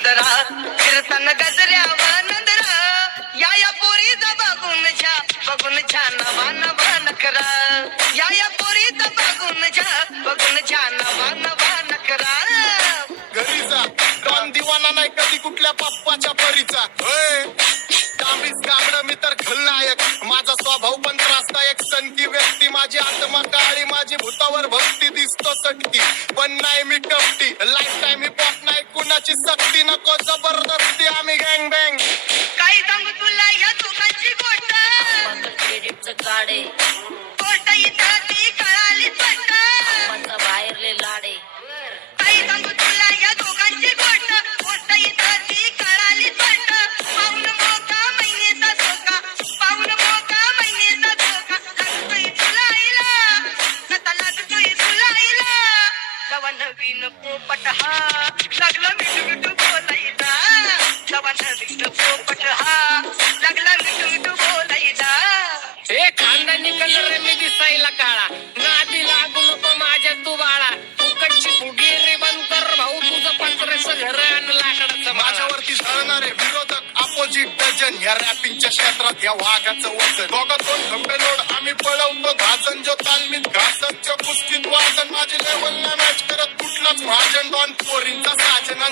पदरा कीर्तन गजऱ्यावर नंदरा या पोरीचा बघून छान नवा नखरा या पोरीचा बघून छान नवा नखरा घरी जा डॉन दिवाना नाही कधी कुठल्या पप्पाच्या परीचा तांबीस गाबड मी तर खलनायक माझा स्वभाव पण त्रासदायक सनकी व्यक्ती माझी आत्मा काळी माझी भूतावर भक्ती दिसतो सटकी पण नाही मी कपटी लाईफ टाइम हिप हॉप नाही कुणाची सक्ती नको जबरदस्ती आम्ही गँग बँग काही सांगू तुला या दोघांची गोष्ट क्रेडिटचं काढे गोष्ट इथं ती कळाली पट माझा बाहेरले लाडे काही सांगू तुला या दोघांची गोष्ट इथं ती कळाली पट पाऊन मोका महिनेचा धोका पाऊन मोका महिनेचा धोका लागतोय तुला आईला कथा लागतोय तुला आईला जवा नवीन पोपट हा लागला मिठू मिठू बोलायचा जवा नवीन पोपट हा लागला मिठू मिठू बोलायचा हे खानदानी कलर मी दिसायला काळा नादी लागू नको माझ्या तू बाळा फुकटची फुगी रे बंद कर भाऊ तुझं पंधराचं घर आणि लाकडाचं माझ्या माझ्यावरती झळणारे विरोधक अपोजिट डजन या रॅपिंगच्या क्षेत्रात या वाघाचं वजन दोघं दोन खंबे लोड आम्ही पळवतो धाजन जो तालमीत घासनच्या कुस्तीत वाजन माझी लेवल नाही मॅच करत कुठलाच महाजन डॉन पोरींचा साजन